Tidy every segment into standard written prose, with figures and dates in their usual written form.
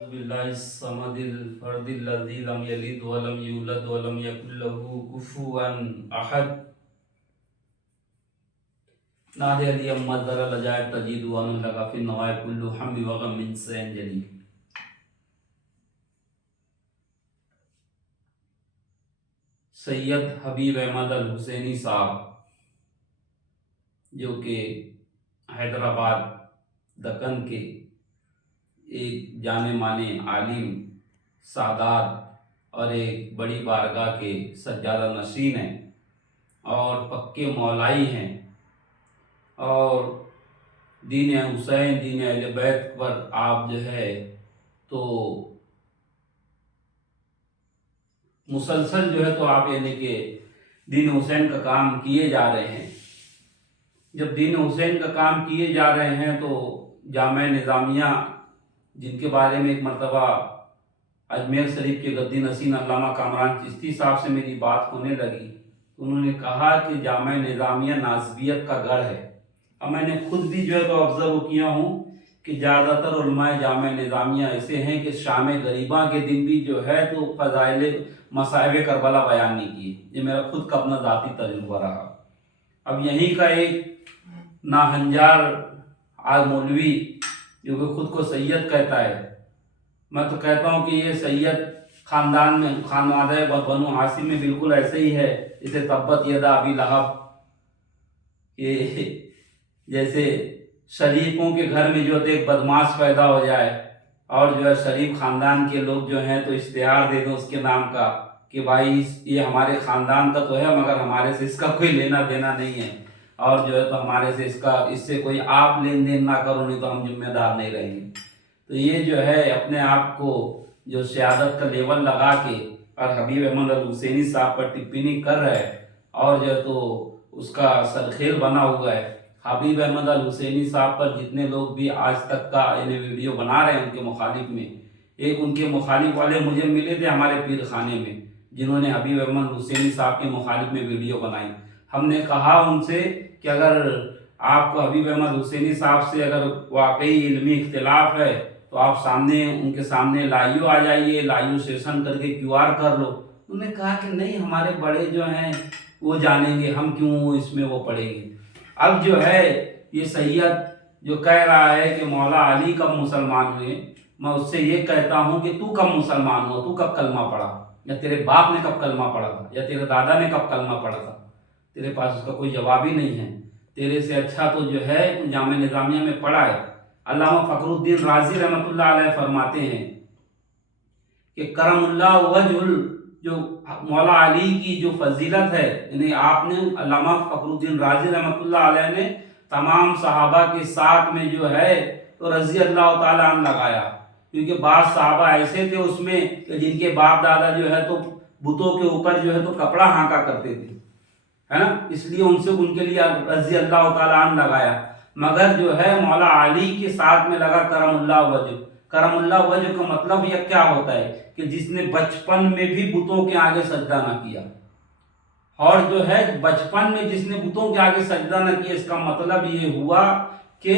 بالله الصمد الفرد الذي لم يلد ولم يولد ولم يكن له كفوا احد نادى لي مدر لجائب تجيد وان لغا في النوايا كل هم وغم من سين جلي. سید حبیب احمد الحسینی صاحب جو کہ حیدرآباد دکن کے ایک جانے مانے عالم سادات اور ایک بڑی بارگاہ کے سجادہ نشین ہیں اور پکے مولائی ہیں اور دین حسین دین اہل بیت پر آپ جو ہے تو مسلسل جو ہے تو آپ یعنی کہ دین حسین کا کام کیے جا رہے ہیں. جب دین حسین کا کام کیے جا رہے ہیں تو جامعہ نظامیہ جن کے بارے میں ایک مرتبہ اجمیر شریف کے گدی نشین علامہ کامران چشتی صاحب سے میری بات ہونے لگی. انہوں نے کہا کہ جامعہ نظامیہ ناسبیت کا گڑھ ہے. اب میں نے خود بھی جو ہے تو آبزرو کیا ہوں کہ زیادہ تر علماء جامعہ نظامیہ ایسے ہیں کہ شام غریباں کے دن بھی جو ہے تو فضائل مصائب کربلا بیان نہیں کیے. یہ میرا خود کا اپنا ذاتی تجربہ رہا. اب یہیں کا ایک ناہنجار مولوی جو کہ خود کو سید کہتا ہے، میں تو کہتا ہوں کہ یہ سید خاندان میں خانوادہ بنو ہاشم میں بالکل ایسے ہی ہے جیسے تبت یدا ابی لہب. یہ جیسے شریفوں کے گھر میں جو ہے ایک بدماش پیدا ہو جائے اور جو ہے شریف خاندان کے لوگ جو ہیں تو اشتہار دے دیں اس کے نام کا کہ بھائی یہ ہمارے خاندان کا تو ہے مگر ہمارے سے اس کا کوئی لینا دینا نہیں ہے اور جو ہے تو ہمارے سے اس سے کوئی آپ لین دین نہ کرو نہیں تو ہم ذمہ دار نہیں رہیں گے. تو یہ جو ہے اپنے آپ کو جو سیادت کا لیول لگا کے اور حبیب احمد الحسینی صاحب پر ٹپنی کر رہا ہے اور جو ہے تو اس کا سرخیل بنا ہوا ہے. حبیب احمد الحسینی صاحب پر جتنے لوگ بھی آج تک کا انہیں ویڈیو بنا رہے ہیں ان کے مخالف میں، ایک ان کے مخالف والے مجھے ملے تھے ہمارے پیر خانے میں جنہوں نے حبیب احمد الحسینی صاحب کے مخالف میں ویڈیو بنائی. ہم نے کہا ان سے کہ اگر آپ کو حبیب احمد حسینی صاحب سے اگر واقعی علمی اختلاف ہے تو آپ سامنے ان کے سامنے لائیو آ جائیے، لائیو سیشن کر کے QR کر لو. انہوں نے کہا کہ نہیں ہمارے بڑے جو ہیں وہ جانیں گے، ہم کیوں اس میں وہ پڑیں گے. اب جو ہے یہ سید جو کہہ رہا ہے کہ مولا علی کب مسلمان ہوئے، میں اس سے یہ کہتا ہوں کہ تو کب مسلمان ہوا، تو کب کلمہ پڑھا، یا تیرے باپ نے کب کلمہ پڑھا تھا، یا تیرے دادا نے کب کلمہ پڑھا تھا. تیرے پاس اس کا کوئی جواب ہی نہیں ہے. تیرے سے اچھا تو جو ہے جامعہ نظامیہ میں پڑھا ہے. علامہ فخر الدین رازی رحمۃ اللہ علیہ فرماتے ہیں کہ کرم اللہ وجہ جو مولا علی کی جو فضیلت ہے، یعنی آپ نے علامہ فخر الدین رازی رحمۃ اللہ علیہ نے تمام صحابہ کے ساتھ میں جو ہے تو رضی اللہ تعالیٰ عنہ لگایا، کیونکہ بعض صحابہ ایسے تھے اس میں کہ جن کے باپ دادا جو ہے تو بتوں کے اوپر جو ہے تو کپڑا ہانکا کرتے تھے، ہے نا، اس لیے ان کے لیے رضی اللہ تعالیٰ عنہ لگایا. مگر جو ہے مولا علی کے ساتھ میں لگا کرم اللہ وجہ. کرم اللہ وجہ کا مطلب یہ کیا ہوتا ہے کہ جس نے بچپن میں بھی بتوں کے آگے سجدہ نہ کیا، اور جو ہے بچپن میں جس نے بتوں کے آگے سجدہ نہ کیا، اس کا مطلب یہ ہوا کہ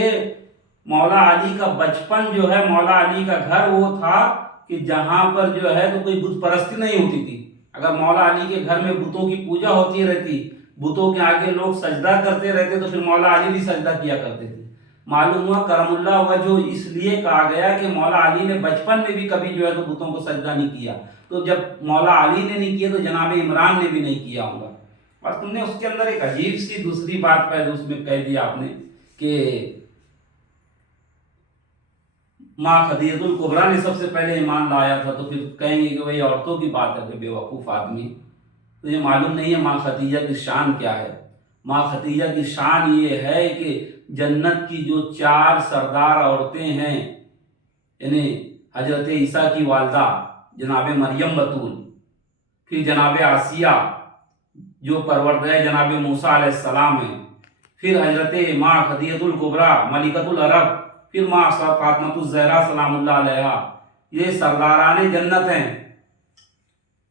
مولا علی کا بچپن جو ہے مولا علی کا گھر وہ تھا کہ جہاں پر جو ہے تو کوئی بت پرستی نہیں ہوتی تھی. اگر مولا علی کے گھر میں بتوں کی پوجا ہوتی رہتی، بتوں کے آگے لوگ سجدہ کرتے رہتے تو پھر مولا علی بھی سجدہ کیا کرتے تھے. معلوم ہوا کرم اللہ وجہ اس لیے کہا گیا کہ مولا علی نے بچپن میں بھی کبھی جو ہے تو بتوں کو سجدہ نہیں کیا، تو جب مولا علی نے نہیں کیا تو جناب عمران نے بھی نہیں کیا ہوگا. اور تم نے اس کے اندر ایک عجیب سی دوسری بات پہلے اس میں کہہ دیا آپ نے کہ ماں خدیجہ الکبریٰ نے سب سے پہلے ایمان لایا تھا، تو پھر کہیں گے کہ وہی عورتوں کی بات ہے کہ بے وقوف آدمی. تو یہ معلوم نہیں ہے ماں خدیجہ کی شان کیا ہے. ماں خدیجہ کی شان یہ ہے کہ جنت کی جو 4 سردار عورتیں ہیں، یعنی حضرت عیسیٰ کی والدہ جناب مریم بتول، پھر جناب آسیہ جو پروردہ جناب موسیٰ علیہ السلام ہیں، پھر حضرت ماں خدیجہ الکبریٰ ملکۃ العرب، پھر ماں فاطمہ الزہرا سلام اللہ علیہا، یہ سرداران جنت ہیں.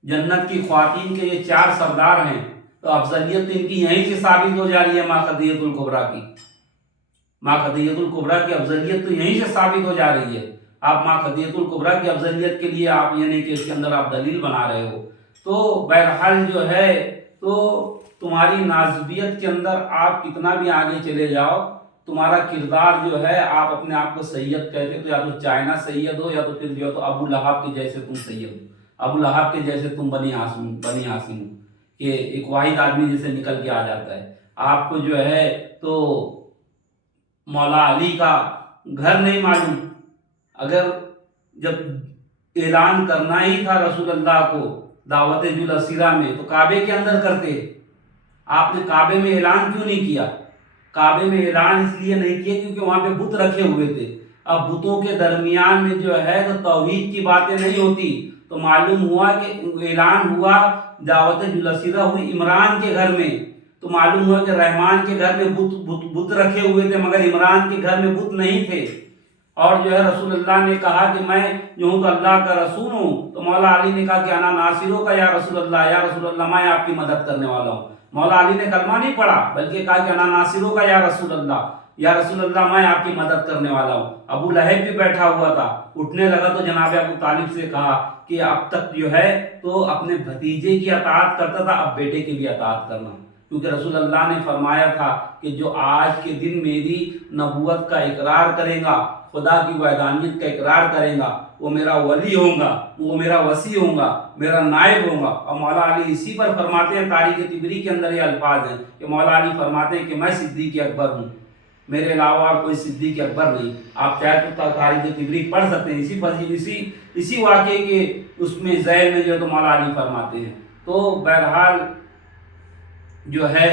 جنت کی خواتین کے یہ 4 سردار ہیں. تو افضلیت تو ان کی یہیں سے ثابت ہو جا رہی ہے. ماں خدیجہ الکبریٰ کی افضلیت تو یہیں سے ثابت ہو جا رہی ہے. آپ ماں خدیجۃ الکبریٰ کی افضلیت کے لیے آپ یہ نہیں کہ اس کے اندر آپ دلیل بنا رہے ہو. تو بہرحال جو ہے تو تمہاری نازبیت کے اندر آپ کتنا بھی آگے چلے جاؤ، تمہارا کردار جو ہے آپ اپنے آپ کو سید کہتے ہو، تو یا تو چائنا سید ہو یا تو پھر جو ہے تو ابو لہب کے جیسے تم سید ہو، ابو لہب کے جیسے تم بنی ہاشم ہو کہ ایک واحد آدمی جیسے نکل کے آ جاتا ہے. آپ کو جو ہے تو مولا علی کا گھر نہیں معلوم. اگر جب اعلان کرنا ہی تھا رسول اللہ کو دعوت ذوالاسیرہ میں تو کعبے کے اندر کرتے. آپ نے کعبے میں اعلان کیوں نہیں کیا؟ کعبے میں اعلان اس لیے نہیں کیا کیونکہ وہاں پہ بت رکھے ہوئے تھے. اب بتوں کے درمیان میں جو ہے تو توحید کی باتیں نہیں ہوتی. تو معلوم ہوا کہ اعلان ہوا دعوت ذوالاسیرہ ہوئی عمران کے گھر میں، تو معلوم ہوا کہ رحمان کے گھر میں بت رکھے ہوئے تھے مگر عمران کے گھر میں بت نہیں تھے. اور جو ہے رسول اللہ نے کہا کہ میں جو ہوں تو اللہ کا رسول ہوں. تو مولا علی نے کہا کہ انا ناصروں کا یا رسول اللہ، یا رسول اللہ میں آپ کی مدد کرنے والا ہوں. مولا علی نے کلمہ نہیں پڑھا بلکہ کہا کہ انا ناصروں کا یا رسول اللہ، یا رسول اللہ میں آپ کی مدد کرنے والا ہوں. ابو لہب بھی بیٹھا ہوا تھا، اٹھنے لگا تو جناب ابو طالب سے کہا کہ اب تک جو ہے تو اپنے بھتیجے کی اطاعت کرتا تھا، اب بیٹے کی بھی اطاعت کرنا، کیونکہ رسول اللہ نے فرمایا تھا کہ جو آج کے دن میری نبوت کا اقرار کرے گا، خدا کی وحدانیت کا اقرار کرے گا، وہ میرا ولی ہوگا، وہ میرا وصی ہوگا، میرا نائب ہوگا. اور مولا علی اسی پر فرماتے ہیں، تاریخ طبری کے اندر یہ الفاظ ہیں کہ مولا علی فرماتے ہیں کہ میں صدیق اکبر ہوں، میرے علاوہ اور کوئی صدیق اکبر نہیں. آپ چاہے تو تاریخ طبری پڑھ سکتے ہیں، اسی واقعے کے اس میں ذیل میں جو ہے تو مولا علی فرماتے ہیں. تو بہرحال جو ہے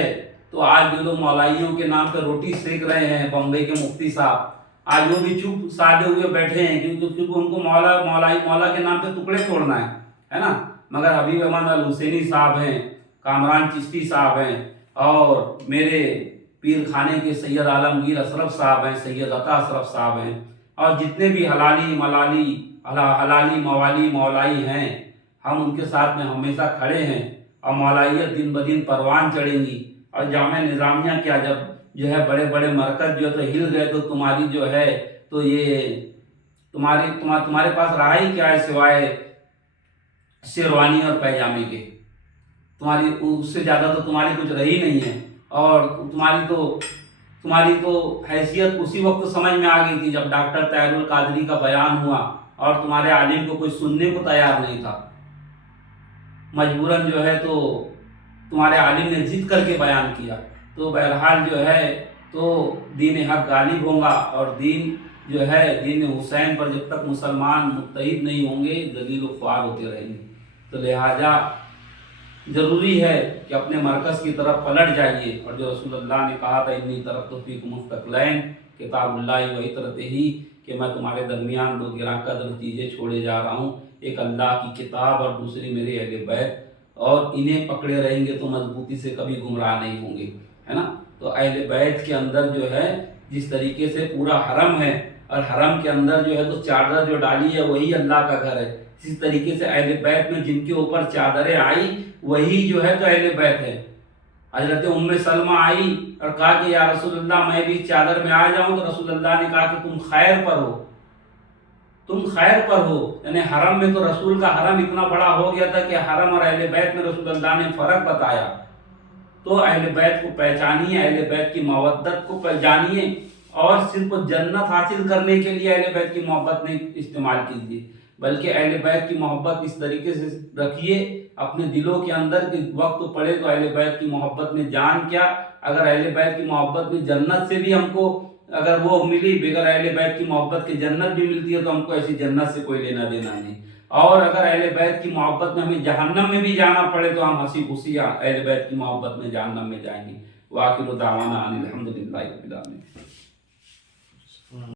تو آج جو لوگ مولائیوں کے نام پہ روٹی سیک رہے ہیں، بمبئی کے مفتی صاحب آج وہ بھی چپ سادے ہوئے بیٹھے ہیں کیونکہ ان کو مولا کے نام پہ ٹکڑے توڑنا ہے نا. مگر حبیب احمد الحسینی صاحب ہیں، کامران چشتی صاحب ہیں، اور میرے پیر خانے کے سید عالمگیر اشرف صاحب ہیں، سید عطا اشرف صاحب ہیں، اور جتنے بھی حلالی موالی مولائی ہیں، ہم ان کے ساتھ میں ہمیشہ کھڑے ہیں. اور مولائیت دن بدن پروان چڑھیں گی. اور جامعہ نظامیہ کیا جب جو ہے بڑے بڑے مرکز جو ہے تو ہل گئے تو تمہاری جو ہے تو یہ تمہارے پاس رہا ہی کیا ہے سوائے شیروانی اور پیجامے کے. تمہاری اس سے زیادہ تو تمہاری کچھ رہی نہیں ہے. اور تمہاری تو حیثیت اسی وقت سمجھ میں آ گئی تھی جب ڈاکٹر طاہر القادری کا بیان ہوا اور تمہارے عالم کو کوئی سننے کو تیار نہیں تھا. مجبوراً جو ہے تو تمہارے عالم نے ضد کر کے بیان کیا. تو بہرحال جو ہے تو دین حق غالب ہوگا، اور دین جو ہے دین حسین پر جب تک مسلمان متحد نہیں ہوں گے ذلیل و خوار ہوتے رہیں گے. تو لہٰذا ضروری ہے کہ اپنے مرکز کی طرف پلٹ جائیے. اور جو رسول اللہ نے کہا تھا انی ترکت فیکم مستقلین کتاب اللہ و عترتہ، کہ میں تمہارے درمیان دو گراں قدر چیزیں چھوڑے جا رہا ہوں، ایک اللہ کی کتاب اور دوسری میرے اہل بیت، اور انہیں پکڑے رہیں گے تو مضبوطی سے کبھی گمراہ نہیں ہوں گے، ہے نا. تو اہل بیت کے اندر جو ہے جس طریقے سے پورا حرم ہے، اور حرم کے اندر جو ہے تو چادر جو ڈالی ہے وہی اللہ کا گھر ہے، اسی طریقے سے اہل بیت میں جن کے اوپر چادریں آئی وہی جو ہے تو اہل بیت ہے. حضرت ام سلمہ آئی اور کہا کہ یا رسول اللہ میں بھی چادر میں آ جاؤں، تو رسول اللہ نے کہا کہ تم خیر پر ہو. یعنی حرم میں تو رسول کا حرم اتنا بڑا ہو گیا تھا کہ حرم اور اہل بیت میں رسول اللہ نے فرق بتایا. تو اہل بیت کو پہچانیے، اہل بیت کی مودت کو پہچانیے، اور صرف جنت حاصل کرنے کے لیے اہل بیت کی محبت نہیں استعمال کیجیے، بلکہ اہل بیت کی محبت اس طریقے سے رکھیے اپنے دلوں کے اندر کہ وقت پڑے تو اہل بیت کی محبت میں جان کیا. اگر اہل بیت کی محبت میں جنت سے بھی ہم کو اگر وہ ملی، بغیر اہل بیت کی محبت کی جنت بھی ملتی ہے تو ہم کو ایسی جنت سے کوئی لینا دینا نہیں. اور اگر اہل بیت کی محبت میں ہمیں جہنم میں بھی جانا پڑے تو ہم ہنسی خوشی اہل بیت کی محبت میں جہنم میں جائیں گے. وآخر دعوانا ان الحمد للہ رب العالمین.